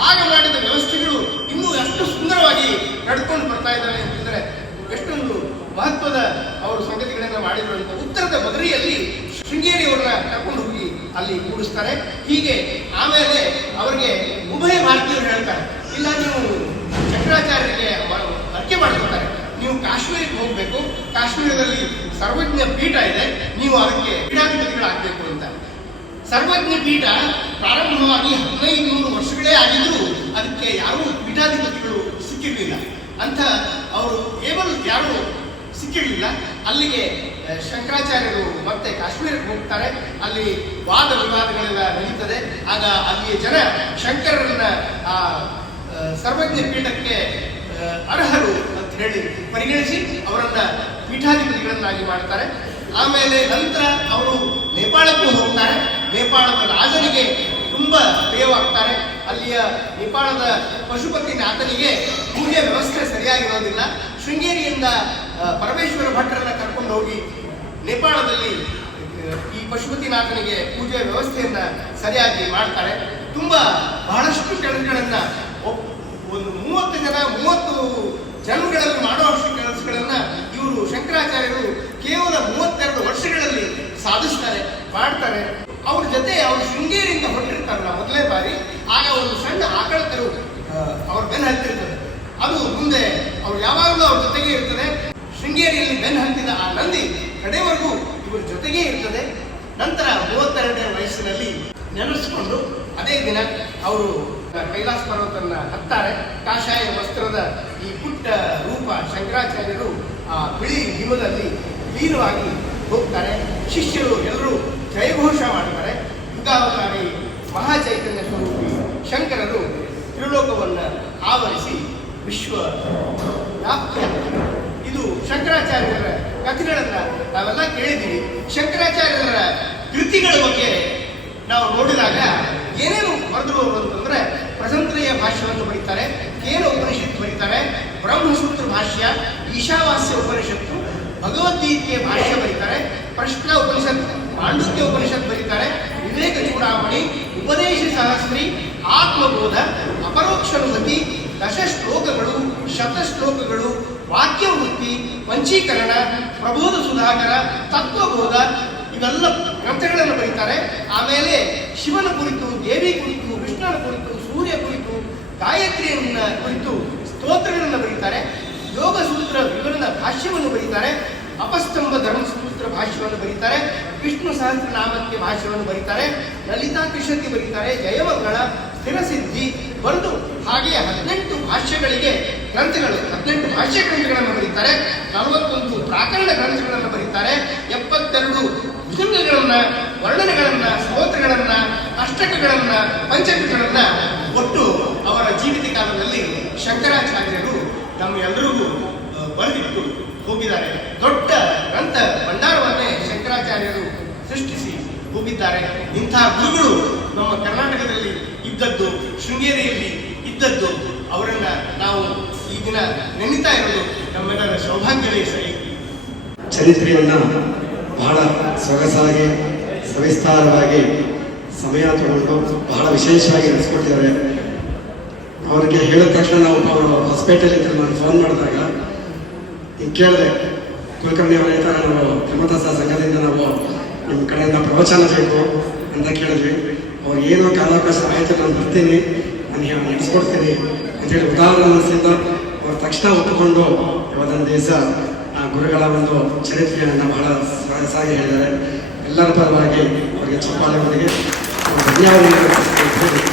ಆಗ ಮಾಡಿದ ವ್ಯವಸ್ಥೆಗಳು ಇನ್ನೂ ಎಷ್ಟು ಸುಂದರವಾಗಿ ನಡ್ಕೊಂಡು ಬರ್ತಾ ಇದ್ದಾರೆ ಅಂತಂದ್ರೆ ಎಷ್ಟೊಂದು ಮಹತ್ವದ ಅವರು ಸಂಗತಿಗಳನ್ನ ಮಾಡಿದ್ರು ಅಂತ. ಉತ್ತರದ ಬದರಿಯಲ್ಲಿ ಶೃಂಗೇರಿಯವರನ್ನ ಕರ್ಕೊಂಡು ಹೋಗಿ ಅಲ್ಲಿ ಕೂಡಿಸ್ತಾರೆ. ಹೀಗೆ ಆಮೇಲೆ ಅವರಿಗೆ ಉಭಯ ಭಾರತೀಯರು ಹೇಳ್ತಾರೆ, ಇಲ್ಲ ನೀವು ಶಂಕರಾಚಾರ್ಯರಿಗೆ ಅರ್ಕೆ ಮಾಡ್ಕೊತಾರೆ, ನೀವು ಕಾಶ್ಮೀರಕ್ಕೆ ಹೋಗ್ಬೇಕು, ಕಾಶ್ಮೀರದಲ್ಲಿ ಸರ್ವಜ್ಞ ಪೀಠ ಇದೆ, ನೀವು ಅದಕ್ಕೆ ಪೀಠಾಧಿಪತಿಗಳಾಗಬೇಕು ಅಂತ. ಸರ್ವಜ್ಞ ಪೀಠ ಪ್ರಾರಂಭವಾಗಿ 1500 ವರ್ಷಗಳೇ ಆಗಿದ್ರು ಅದಕ್ಕೆ ಯಾರೂ ಪೀಠಾಧಿಪತಿಗಳು ಸಿಕ್ಕಿರಲಿಲ್ಲ ಅಂತ. ಅವರು ಯಾರು ಸಿಕ್ಕಿರಲಿಲ್ಲ. ಅಲ್ಲಿಗೆ ಶಂಕರಾಚಾರ್ಯರು ಮತ್ತೆ ಕಾಶ್ಮೀರಕ್ಕೆ ಹೋಗ್ತಾರೆ. ಅಲ್ಲಿ ವಾದ ವಿವಾದಗಳೆಲ್ಲ ನಡೀತದೆ. ಆಗ ಅಲ್ಲಿಯ ಜನ ಶಂಕರರನ್ನ ಆ ಸರ್ವಜ್ಞ ಪೀಠಕ್ಕೆ ಅರ್ಹರು ಅಂತ ಹೇಳಿ ಪರಿಗಣಿಸಿ ಅವರನ್ನ ಪೀಠಾಧಿಪತಿಗಳನ್ನಾಗಿ ಮಾಡ್ತಾರೆ. ಆಮೇಲೆ ನಂತರ ಅವರು ನೇಪಾಳಕ್ಕೂ ಹೋಗ್ತಾರೆ. ನೇಪಾಳದ ರಾಜನಿಗೆ ತುಂಬಾ ಪ್ರಿಯವಾಗ್ತಾರೆ. ಅಲ್ಲಿಯ ನೇಪಾಳದ ಪಶುಪತಿನಾಥನಿಗೆ ಪೂಜೆ ವ್ಯವಸ್ಥೆ ಸರಿಯಾಗಿರೋದಿಲ್ಲ. ಶೃಂಗೇರಿಯಿಂದ ಪರಮೇಶ್ವರ ಭಟ್ಟರನ್ನ ಕರ್ಕೊಂಡು ಹೋಗಿ ನೇಪಾಳದಲ್ಲಿ ಈ ಪಶುಪತಿನಾಥನಿಗೆ ಪೂಜೆ ವ್ಯವಸ್ಥೆಯನ್ನ ಸರಿಯಾಗಿ ಮಾಡ್ತಾರೆ. ತುಂಬಾ ಬಹಳಷ್ಟು ಕೆಲಸಗಳನ್ನ ಒಂದು 30 ಜನಗಳಲ್ಲಿ ಮಾಡುವಷ್ಟು ಕೆಲಸಗಳನ್ನ ಇವರು ಶಂಕರಾಚಾರ್ಯರು ಕೇವಲ 32 ವರ್ಷಗಳಲ್ಲಿ ಸಾಧಿಸ್ತಾರೆ, ಮಾಡ್ತಾರೆ. ಅವ್ರ ಜೊತೆ ಅವರು ಶೃಂಗೇರಿಯಿಂದ ಹೊರಟಿರ್ತಾರಲ್ಲ ಮೊದಲನೇ ಬಾರಿ, ಆಗ ಒಂದು ಸಣ್ಣ ಆಕಳ ಕರು ಅವ್ರ ಬೆನ್ನು ಹತ್ತಿರ್ತದೆ. ಅದು ಮುಂದೆ ಅವ್ರು ಯಾವಾಗಲೂ ಅವ್ರ ಜೊತೆಗೆ ಇರ್ತದೆ. ಶೃಂಗೇರಿಯಲ್ಲಿ ಬೆನ್ನು ಹತ್ತಿದ ಆ ನಂದಿ ಕಡೆವರೆಗೂ ಇವ್ರ ಜೊತೆಗೇ ಇರ್ತದೆ. ನಂತರ 32ನೇ ವಯಸ್ಸಿನಲ್ಲಿ ನೆನೆಸ್ಕೊಂಡು ಅದೇ ದಿನ ಅವರು ಕೈಲಾಸ ಪರ್ವತನ್ನ ಹತ್ತಾರೆ. ಕಾಷಾಯ ವಸ್ತ್ರದ ಈ ಪುಟ್ಟ ರೂಪ ಶಂಕರಾಚಾರ್ಯರು ಆ ಬಿಳಿ ಹಿಮದಲ್ಲಿ ಲೀನವಾಗಿ ಹೋಗ್ತಾರೆ. ಶಿಷ್ಯರು ಎಲ್ಲರೂ ಜಯಘೋಷ ಮಾಡ್ತಾರೆ. ಯುಗಾವತಾರಿ ಮಹಾಚೈತನ್ಯ ಸ್ವರೂಪಿ ಶಂಕರರು ತ್ರಿಲೋಕವನ್ನ ಆವರಿಸಿ ವಿಶ್ವ ವ್ಯಾಪ್ತಿ. ಇದು ಶಂಕರಾಚಾರ್ಯರ ಕಥೆಗಳನ್ನ ನಾವೆಲ್ಲ ಕೇಳಿದ್ದೀವಿ. ಶಂಕರಾಚಾರ್ಯರ ಕೃತಿಗಳ ಬಗ್ಗೆ ನಾವು ನೋಡಿದಾಗ ಏನೇನು ಬರೆದ್ರು ಅಂತಂದ್ರೆ ಪ್ರಸಂತ್ರಯ ಭಾಷ್ಯವನ್ನು ಬರೀತಾರೆ, ಕೇನ ಉಪನಿಷತ್ತು ಬರೀತಾರೆ, ಬ್ರಹ್ಮಸೂತ್ರ ಭಾಷ್ಯ, ಈಶಾವಾಸ್ಯ ಉಪನಿಷತ್ತು, ಭಗವದ್ಗೀತೆಯ ಭಾಷ್ಯ ಬರೀತಾರೆ, ಪ್ರಶ್ನ ಉಪನಿಷತ್ತು, ಮಾಂಡುಕ್ಯ ಉಪನಿಷತ್ ಬರೀತಾರೆ, ವಿವೇಕ ಚೂಡಾಮಣಿ, ಉಪದೇಶ ಸಹಸ್ರಿ, ಆತ್ಮಬೋಧ, ಅಪರೋಕ್ಷಾನುಮತಿ, 10 ಶ್ಲೋಕಗಳು, 100 ಶ್ಲೋಕಗಳು, ವಾಕ್ಯವೃತ್ತಿ, ಪಂಚೀಕರಣ, ಪ್ರಬೋಧ ಸುಧಾಕರ, ತತ್ವಬೋಧ, ಇವೆಲ್ಲ ಗ್ರಂಥಗಳನ್ನು ಬರೀತಾರೆ. ಆಮೇಲೆ ಶಿವನ ಕುರಿತು, ದೇವಿ ಕುರಿತು, ವಿಷ್ಣುನ ಕುರಿತು, ಸೂರ್ಯ ಕುರಿತು, ಗಾಯತ್ರಿಯನ್ನ ಕುರಿತು ಸ್ತೋತ್ರಗಳನ್ನು ಬರೀತಾರೆ. ಯೋಗ ಸೂತ್ರ ವಿವರಣ ಭಾಷ್ಯವನ್ನು ಬರೀತಾರೆ. ಅಪಸ್ತಂಭ ಧರ್ಮಸೂತ್ರ ಭಾಷ್ಯವನ್ನು ಬರೀತಾರೆ. ವಿಷ್ಣು ಸಹಸ್ರನಾಮಕ್ಕೆ ಭಾಷ್ಯವನ್ನು ಬರೀತಾರೆ. ಲಲಿತಾ ಕೃಷತಿ ಬರೀತಾರೆ. ಜಯಮಂಗಳ, ಸ್ಥಿರಸಿದ್ಧಿ ಬರೆದು ಹಾಗೆ 18 ಭಾಷ್ಯಗಳಿಗೆ ಗ್ರಂಥಗಳು, 18 ಭಾಷ್ಯ ಗ್ರಂಥಗಳನ್ನು ಬರೀತಾರೆ. 41 ಪ್ರಾಕರಣ ಗ್ರಂಥಗಳನ್ನು ಬರೀತಾರೆ. 72 ವಿಧಂಗಗಳನ್ನ, ವರ್ಣನೆಗಳನ್ನ, ಸ್ತೋತ್ರಗಳನ್ನ, ಅಷ್ಟಕಗಳನ್ನ, ಪಂಚಕಗಳನ್ನ ಒಟ್ಟು ಅವರ ಜೀವಿತ ಕಾಲದಲ್ಲಿ ಶಂಕರಾಚಾರ್ಯರು ನಮ್ಮೆಲ್ಲರಿಗೂ ಬರೆದಿಟ್ಟು ಹೋಗಿದ್ದಾರೆ. ದೊಡ್ಡ ಗ್ರಂಥ ಭಂಡಾರವನ್ನೇ ಶಂಕರಾಚಾರ್ಯರು ಸೃಷ್ಟಿಸಿ ಹೋಗಿದ್ದಾರೆ. ಇಂತಹ ಗುರುಗಳು ನಮ್ಮ ಕರ್ನಾಟಕದಲ್ಲಿ ಇದ್ದದ್ದು, ಶೃಂಗೇರಿಯಲ್ಲಿ ಇದ್ದದ್ದು, ಅವರನ್ನ ನಾವು ಈ ದಿನ ನೆನೀತಾ ಇರೋದು ನಮ್ಮೆಲ್ಲರ ಸೌಭಾಗ್ಯವೇ ಸರಿ. ಚರಿತ್ರೆಯನ್ನು ಬಹಳ ಸೊಗಸಾಗಿ ಸವಿಸ್ತಾರವಾಗಿ ಸಮಯ ತಗೊಂಡು ಬಹಳ ವಿಶೇಷವಾಗಿ ನಡೆಸ್ಕೊಡ್ತಿದ್ದಾರೆ. ಅವರಿಗೆ ಹೇಳಿದ ತಕ್ಷಣ ನಾವು ಅವರು ಹಾಸ್ಪಿಟಲಿಂದ ನಾನು ಫೋನ್ ಮಾಡಿದಾಗ ಈಗ ಕೇಳಿದೆ, ಕುಲಕರ್ಣಿ ಅವರ ಈ ಥರ ನಾವು ಧರ್ಮದಾಸ ಸಂಘದಿಂದ ನಾವು ನಿಮ್ಮ ಕಡೆಯಿಂದ ಪ್ರವಚನ ಬೇಕು ಅಂತ ಕೇಳಿದ್ವಿ. ಅವ್ರು ಏನೋ ಕಾಲಾವಕಾಶ ಆಯಿತು, ನಾನು ಬರ್ತೀನಿ, ನಾನು ನಡೆಸ್ಕೊಡ್ತೀನಿ ಅಂತೇಳಿ ಉದಾಹರಣೆ ಮನಸ್ಸಿಂದ ಅವ್ರು ತಕ್ಷಣ ಒಪ್ಪಿಕೊಂಡು ಇವತ್ತೊಂದು ದಿವಸ ಆ ಗುರುಗಳ ಒಂದು ಚರಿತ್ರೆಯನ್ನು ಬಹಳ ಸೊಗಸಾಗಿ ಹೇಳಿದ್ದಾರೆ. ಎಲ್ಲರ ಪರವಾಗಿ ಅವರಿಗೆ ಚಪ್ಪಾಳೆ ಅವರಿಗೆ ಧನ್ಯವಾದಗಳು.